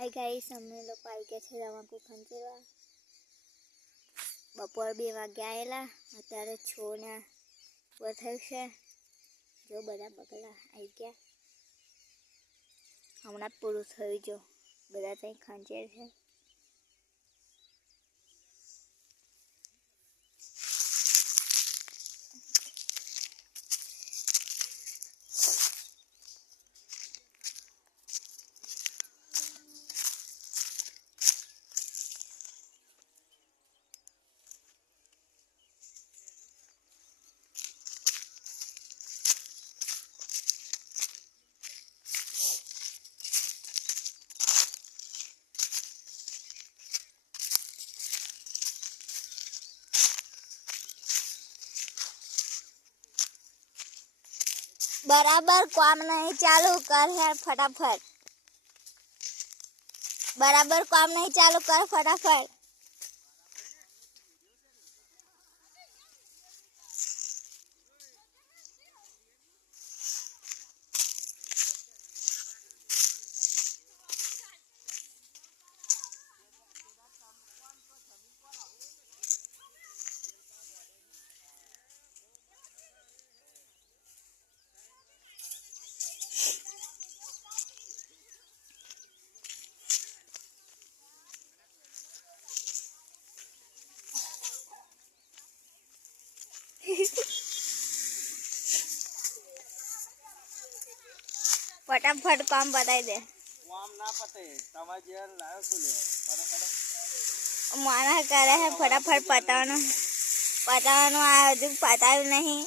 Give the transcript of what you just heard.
Hi guys, અમે લોકો આવી ગયા છે રવાકુ ખંચેરવા। બપોર 2 વાગે આવેલા, અત્યારે 6 ને થયું છે। જો બધા બગલા આવી ગયા, હમણાં પૂરું થયું। જો બધા ત્યાં ખંચેર છે। बराबर काम नहीं चालू कर है फटाफट। बराबर काम नहीं चालू कर फटाफट। फटाफट काम बताई दे। काम ना पते तमाजे यार लायो तो ले माना करे है फटाफट पतानो आ जो पता नहीं।